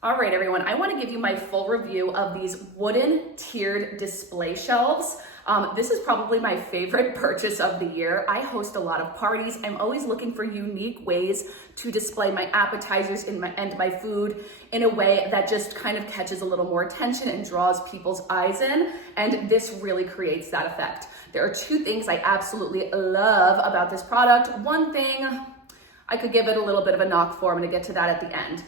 All right, everyone, I want to give you my full review of these wooden tiered display shelves. This is probably my favorite purchase of the year. I host a lot of parties. I'm always looking for unique ways to display my appetizers and my food in a way that just kind of catches a little more attention and draws people's eyes in. And this really creates that effect. There are two things I absolutely love about this product. One thing, I could give it a little bit of a knock for. I'm going to get to that at the end.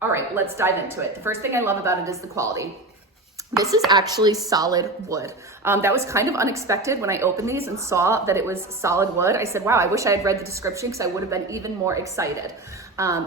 All right, let's dive into it. The first thing I love about it is the quality. This is actually solid wood. That was kind of unexpected when I opened these and saw that it was solid wood. I said, wow, I wish I had read the description because I would have been even more excited.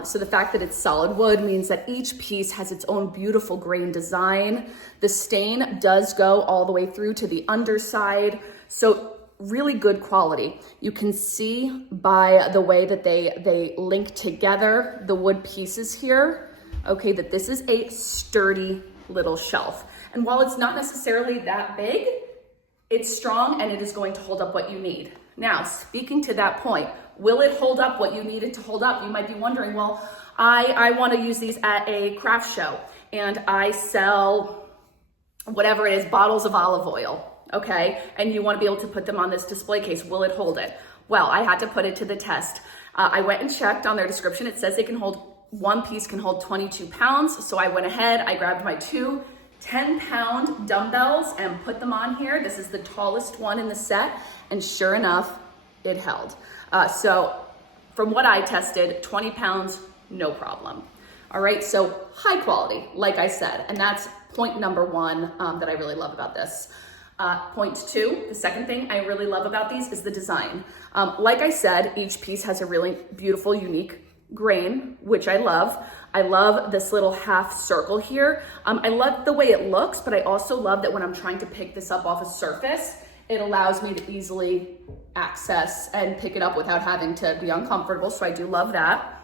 So the fact that it's solid wood means that each piece has its own beautiful grain design. The stain does go all the way through to the underside. So really good quality. You can see by the way that they link together the wood pieces here, okay, that this is a sturdy little shelf. And while it's not necessarily that big, it's strong and it is going to hold up what you need. Now, speaking to that point, will it hold up what you need it to hold up? You might be wondering, well, I want to use these at a craft show and I sell whatever it is, bottles of olive oil, okay? And you want to be able to put them on this display case. Will it hold it? Well, I had to put it to the test. I went and checked on their description. It says they can hold, one piece can hold 22 pounds. So I went ahead, I grabbed my two 10-pound dumbbells and put them on here. This is the tallest one in the set. And sure enough, it held. So from what I tested, 20 pounds, no problem. All right, so high quality, like I said, and that's point number one that I really love about this. Point two, the second thing I really love about these is the design. Like I said, each piece has a really beautiful, unique grain, which I love. I love this little half circle here. I love the way it looks, but I also love that when I'm trying to pick this up off a surface, it allows me to easily access and pick it up without having to be uncomfortable. So I do love that.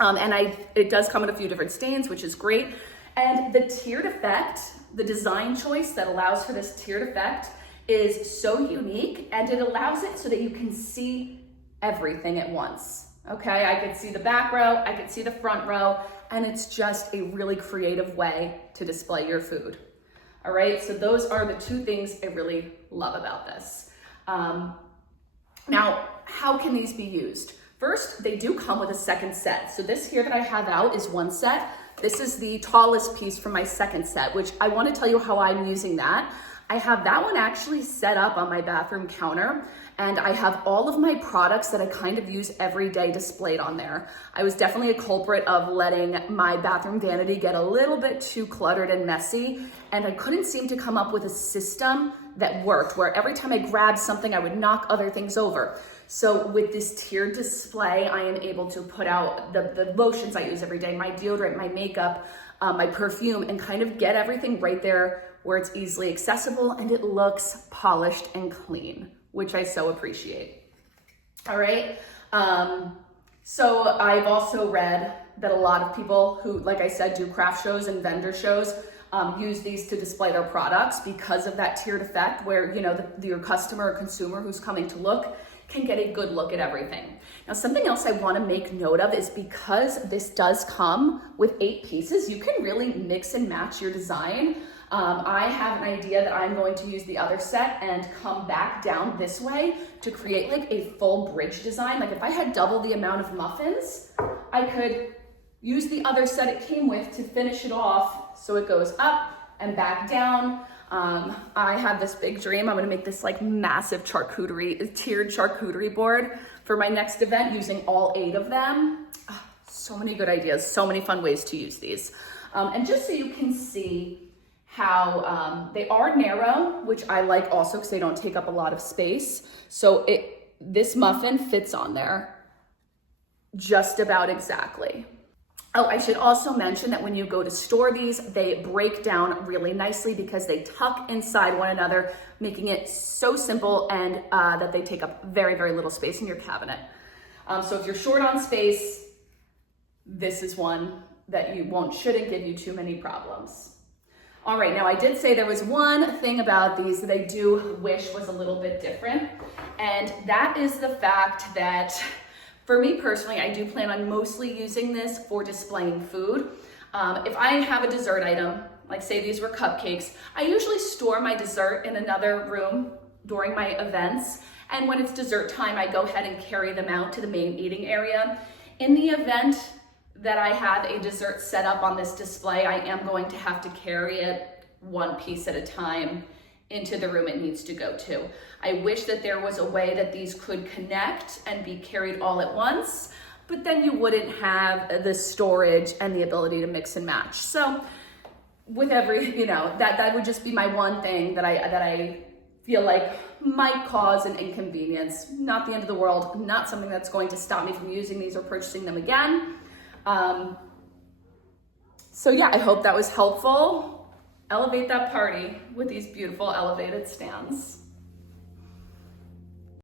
And it does come in a few different stains, which is great. And the tiered effect, the design choice that allows for this tiered effect is so unique, and it allows it so that you can see everything at once. Okay, I could see the back row, I could see the front row, and it's just a really creative way to display your food. All right, so those are the two things I really love about this. Now, how can these be used? First, they do come with a second set. So this here that I have out is one set. This is the tallest piece from my second set, which I want to tell you how I'm using that. I have that one actually set up on my bathroom counter, and I have all of my products that I kind of use every day displayed on there. I was definitely a culprit of letting my bathroom vanity get a little bit too cluttered and messy, and I couldn't seem to come up with a system that worked, where every time I grabbed something, I would knock other things over. So with this tiered display, I am able to put out the lotions I use every day, my deodorant, my makeup, my perfume, and kind of get everything right there where it's easily accessible and it looks polished and clean, which I so appreciate. All right. So I've also read that a lot of people who, like I said, do craft shows and vendor shows use these to display their products because of that tiered effect where, you know, your customer or consumer who's coming to look can get a good look at everything. Now, something else I want to make note of is because this does come with 8 pieces, you can really mix and match your design. I have an idea that I'm going to use the other set and come back down this way to create like a full bridge design. Like if I had double the amount of muffins, I could use the other set it came with to finish it off so it goes up and back down. I have this big dream. I'm gonna make this like massive tiered charcuterie board for my next event using all 8 of them. So many good ideas, so many fun ways to use these. And just so you can see how they are narrow, which I like also because they don't take up a lot of space. So this muffin fits on there just about exactly. Oh, I should also mention that when you go to store these, they break down really nicely because they tuck inside one another, making it so simple and that they take up very, very little space in your cabinet. So if you're short on space, this is one that shouldn't give you too many problems. All right, now I did say there was one thing about these that I do wish was a little bit different, and that is the fact that for me personally, I do plan on mostly using this for displaying food. If I have a dessert item, like say these were cupcakes, I usually store my dessert in another room during my events. And when it's dessert time, I go ahead and carry them out to the main eating area. In the event that I have a dessert set up on this display, I am going to have to carry it one piece at a time into the room it needs to go to. I wish that there was a way that these could connect and be carried all at once, but then you wouldn't have the storage and the ability to mix and match. So with every, that would just be my one thing that I feel like might cause an inconvenience. Not the end of the world, not something that's going to stop me from using these or purchasing them again. So yeah, I hope that was helpful. Elevate that party with these beautiful elevated stands.